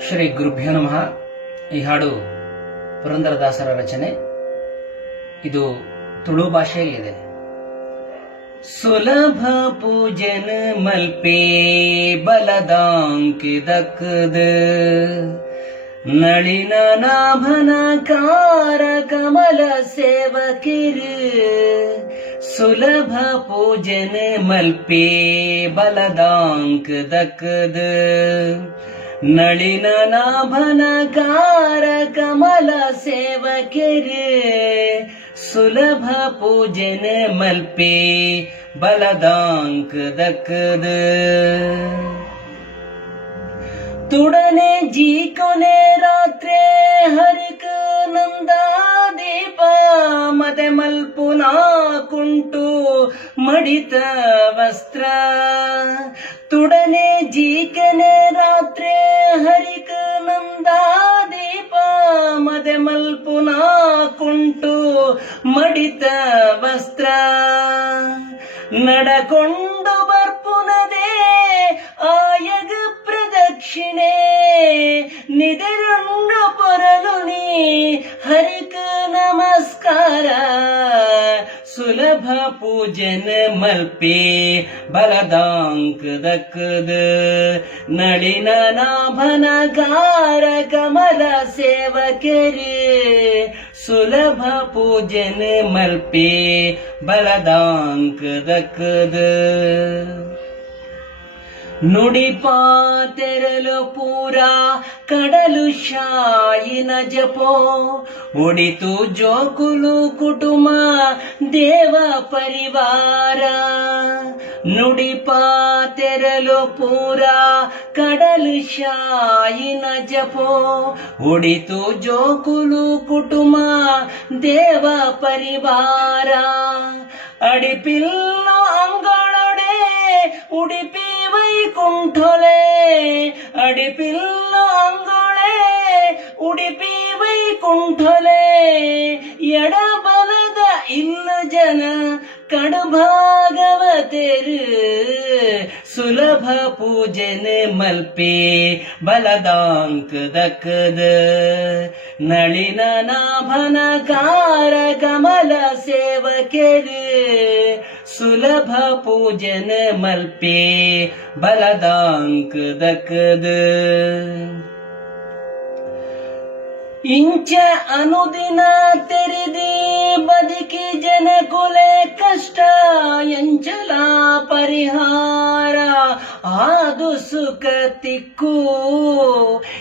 ಶ್ರೀ ಗುರುಭ್ಯೋ ನಮಃ. ಈ ಹಾಡು ಪುರಂದರದಾಸರ ರಚನೆ. ಇದು ತುಳು ಭಾಷೆಯಲ್ಲಿದೆ. ಸುಲಭ ಪೂಜನ ಮಲ್ಪೆ ಬಲದಾಂಕಿ ದಕ್ಕದ ನಳಿನ ನಾಭನ ಕಾರ ಕಮಲ ಸೇವಕಿರು. ಸುಲಭ ಪೂಜನ ಮಲ್ಪೆ ಬಲದಾಂಕ ದಕ್ಕದ ನಳಿನ ನಾಭನ ಕಾರ ಕಮಲ ಸೇವಕಿರು. ಸುಲಭ ಪೂಜನ ಮಲ್ಪೆ ಬಲದಾಂಕ ದಕ್ಕದ ತುಡನೆ ಜೀ ಕೊನೆ ರಾತ್ರೆ ಹರಿಕ ನಂದ ದೀಪ ಮದೆ ಮಲ್ಪುನ ಕುಂಟು ಮಡಿತ ವಸ್ತ್ರ. ತುಡನೆ ಜೀ ಕೊನೆ ರಾತ್ರೆ ಹರಿಕ ನಂದ ದೀಪ ಮದೆ ಮಲ್ಪುನ ಕುಂಟು ಮಡಿತ ವಸ್ತ್ರ. ನಡಕೊಂಡು ಬರ್ಪುನದೇ ಆಯಗ ಪ್ರದಕ್ಷಿಣೆ ನಿದಿರುಂಡು ಪೊರಲು ನೀ ಹರಿಕ ನಮಸ್ಕಾರ. ಸುಲಭ ಪೂಜನ ಮಲ್ಪೆ ಬಲದಾಂಕ ದಕ್ಕದ ನಳಿನ ನಾಭನ ಕಾರ ಕಮಲ ಸೇವಕರು. ಸುಲಭ ಪೂಜನ ಮಲ್ಪೆ ಬಲದಾಂಕ ದಕ್ಕದ ನುಡಿಪಾ ತೆರಲು ಪೂರ ಕಡಲು ಶಾಯಿನ ಜಪೋ ಒಡಿತು ಜೋಕುಲು ಕುಟುಂಬ ದೇವ ಪರಿವಾರ. ನುಡಿಪಾ ತೆರಲು ಪೂರ ಕಡಲು ಶಾಯಿನ ಜಪೋ ಒಡಿತು ಜೋಕುಲು ಕುಟುಂಬ ದೇವ ಪರಿವಾರ. ಅಡಿಪಿಲ್ಲೋ ಅಂಗಳೊಡೆ ಉಡಿಪಿ ವೈಕುಂಠೊಲೆ ಅಡಿಪಿಲ್ಲೋ ಅಂಗೊಳೆ ಉಡಿಪಿ ವೈಕುಂಠೊಲೆ. ಎಡಬಲದ ಇಲ್ಲು ಜನ ಕಡುಭಾಗವತೆರು. ಸುಲಭ ಪೂಜನ ಮಲ್ಪೆ ಬಲದಾಂಕ ದಕ್ಕದ ನಳಿನ ನಾಭನ ಕಾರ ಕಮಲ ಸೇವಕರು. ಸುಲಭ ಪೂಜನ ಮಲ್ಪೆ ಬಲದಾಂಕ ದಕ್ಕದ ಇಂಚ ಅನುದಿನ ತೆರೆದಿ ಬದುಕಿ ಜನ ಕುಲೆ ಕಷ್ಟ ಎಂಚಲ ಪರಿಹಾರ ಆದು ಸುಖ ತಿಕ್ಕು.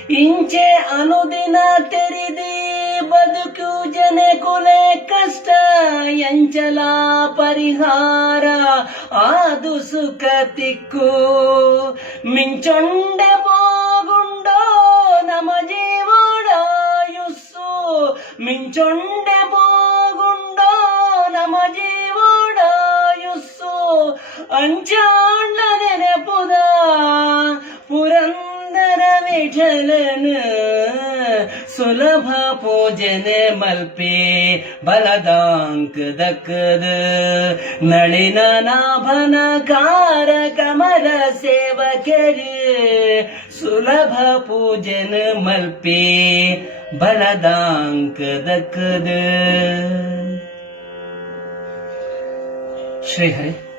ಇಂಚೆ ಅನುದಿನ ತೆರೆದಿ ಬದುಕು ಜನ ಕುಲೆ ಕಷ್ಟ ಎಂಚಲ ಪರಿಹಾರ ಆದು ಸುಖ ತಿಕ್ಕು. ಮಿಂಚೊಂಡೆ ಬಾಗುಂಡೋ ನಮ ಜೀವೋಡಾಯುಸ್ಸು. ಮಿಂಚೊಂಡೆ ಬಾಗುಂಡೋ ನಮ ಜೀವೋಡಾಯುಸ್ಸು. ಅಂಚಾಂಡ ನೆನಪುದ ಪುರಂದರ ವಿಠಲನ. ಸುಲಭ ಪೂಜನ ಮಲ್ಪೆ ಬಲದಾಂಕ ದಕ್ಕದ ನಳಿನ ನಾಭನ ಕಾರ ಕಮಲ ಸೇವಕರು. ಸುಲಭ ಪೂಜನ ಮಲ್ಪೆ ಬಲದಾಂಕ ದಕ್ಕದ. ಶ್ರೀಹರಿ.